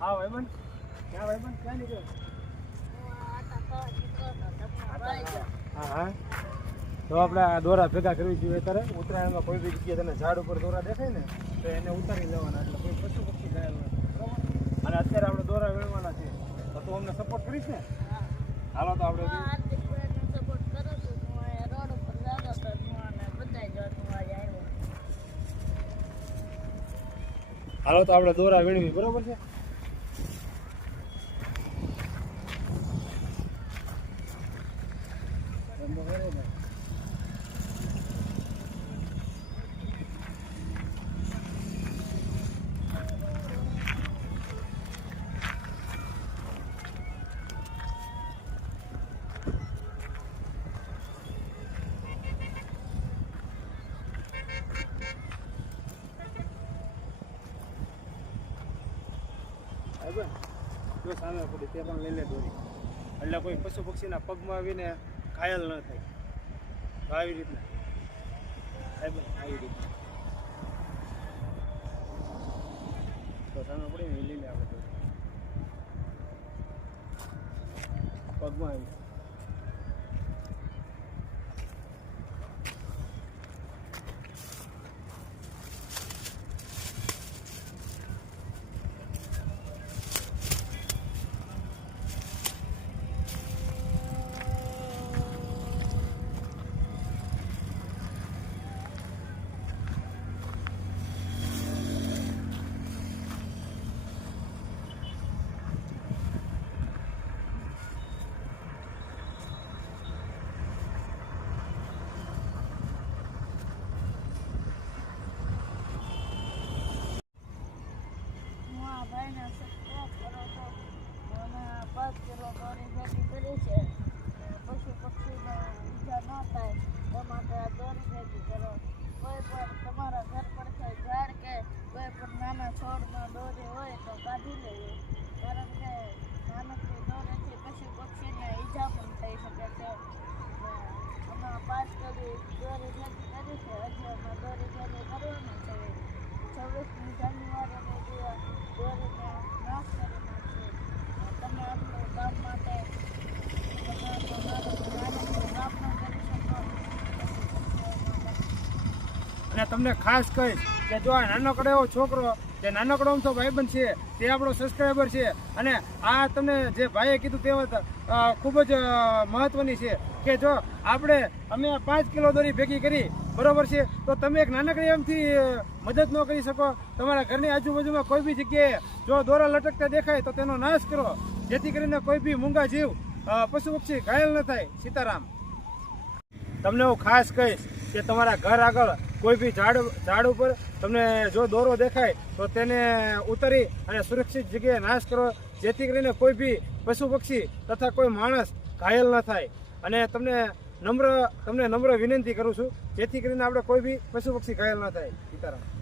હા ભાઈબંધ ક્યાં ભાઈબંધ ક્યાં નીકળ્યો? હા હા. તો આપણે આ દોરા ભેગા કરવી જોઈએ અત્યારે ઉત્તરાયણમાં કોઈ બી જગ્યાએ તને ઝાડ ઉપર દોરા દેખાય ને, તો એને ઉતારી લેવાના એટલે કોઈ પશુ પક્ષી ઘાયલ ન અને અત્યારે આપણે દોરા વેળવાના છે. તો તું અમને સપોર્ટ કરીશ ને? હાલો તો આપણે હાલો તો આપણે દોરા વીણવી, બરોબર છે? બરાબર જો સામે પડી, તે પણ લઈ લે દોરી. એટલે કોઈ પશુ પક્ષીના પગમાં આવીને ઘાયલ ન થાય. આવી રીતના. સાહેબ, આવી રીતના. તો સામે પડી ને લઈ લે આપણે દોરી. પગમાં આવી પશુ પક્ષીને ઈજા ન થાય એ માટે આ દોરી ભેગી કરો કોઈ પણ તમારા ઘર પડખે ઝાડ કે કોઈ પણ નાના છોડમાં દોરી હોય તો કાઢી લઈએ કારણ કે નાનકડી દોરીથી પછી પક્ષીને ઈજા પણ થઈ શકે છે. અમે પાંચ કદી દોરી ભેગી કરી છે. હજી અમે દોરી ભેગી કરવાની છે. છવ્વીસમી જાન્યુઆરીને દિવસ દોરીને નાશ કરી નાખશે. તમે આપણું કામ માટે કરી અને તમને ખાસ કહીશ કે જો આ નાનકડો એવો છોકરો જે નાનકડો અમથો ભાઈબંધ છે, તે આપણો સબસ્ક્રાઈબર છે. અને આ તમને જે ભાઈએ કીધું તે વાત ખૂબ જ મહત્વની છે કે જો આપણે, અમે પાંચ કિલો દોરી ભેગી કરી, બરોબર છે? તો તમે એક નાનકડી એમથી મદદ ન કરી શકો. તમારા ઘરની આજુબાજુમાં કોઈ બી જગ્યાએ જો દોરા લટકતા દેખાય, તો તેનો નાશ કરો. જેથી કરીને કોઈ બી મૂંગા જીવ પશુ પક્ષી ઘાયલ ન થાય. સીતારામ. તમને હું ખાસ કહીશ કે તમારા ઘર આગળ કોઈ બી ઝાડ ઝાડ ઉપર તમને જો દોરો દેખાય, તો તેને ઉતરી અને સુરક્ષિત જગ્યાએ નાશ કરો. જેથી કરીને કોઈ બી પશુ પક્ષી તથા કોઈ માણસ ઘાયલ ન થાય. અને તમને નમ્ર તમને નમ્ર વિનંતી કરું છું, જેથી કરીને આપણે કોઈ બી પશુ પક્ષી ઘાયલ ન થાય. સીતારામ.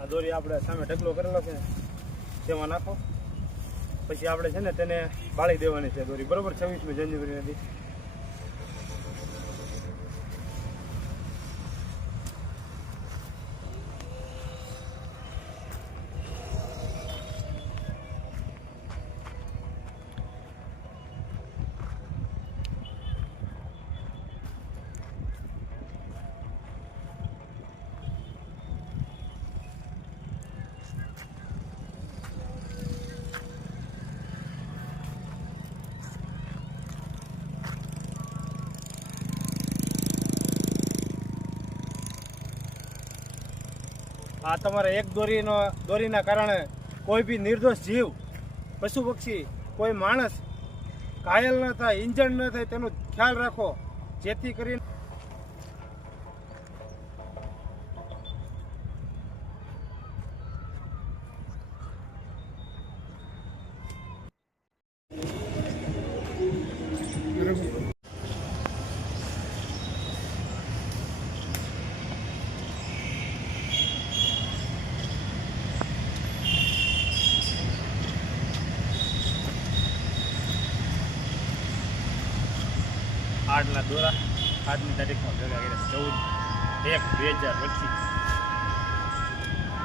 આ દોરી આપણે સામે ઢગલો કરેલો છે. તેમાં નાખો. પછી આપણે છે ને તેને બાળી દેવાની છે દોરી. બરોબર? છવ્વીસમી જાન્યુઆરીના દિવસે. આ તમારે એક દોરીનો, દોરીના કારણે કોઈ બી નિર્દોષ જીવ, પશુ પક્ષી, કોઈ માણસ ઘાયલ ન થાય, ઇન્જર્ડ ન થાય, તેનો ખ્યાલ રાખો. જેથી કરીને આઠના દોરા આજની તારીખમાં ભેગા કર્યા ચૌદ એક બે હજાર પચીસ.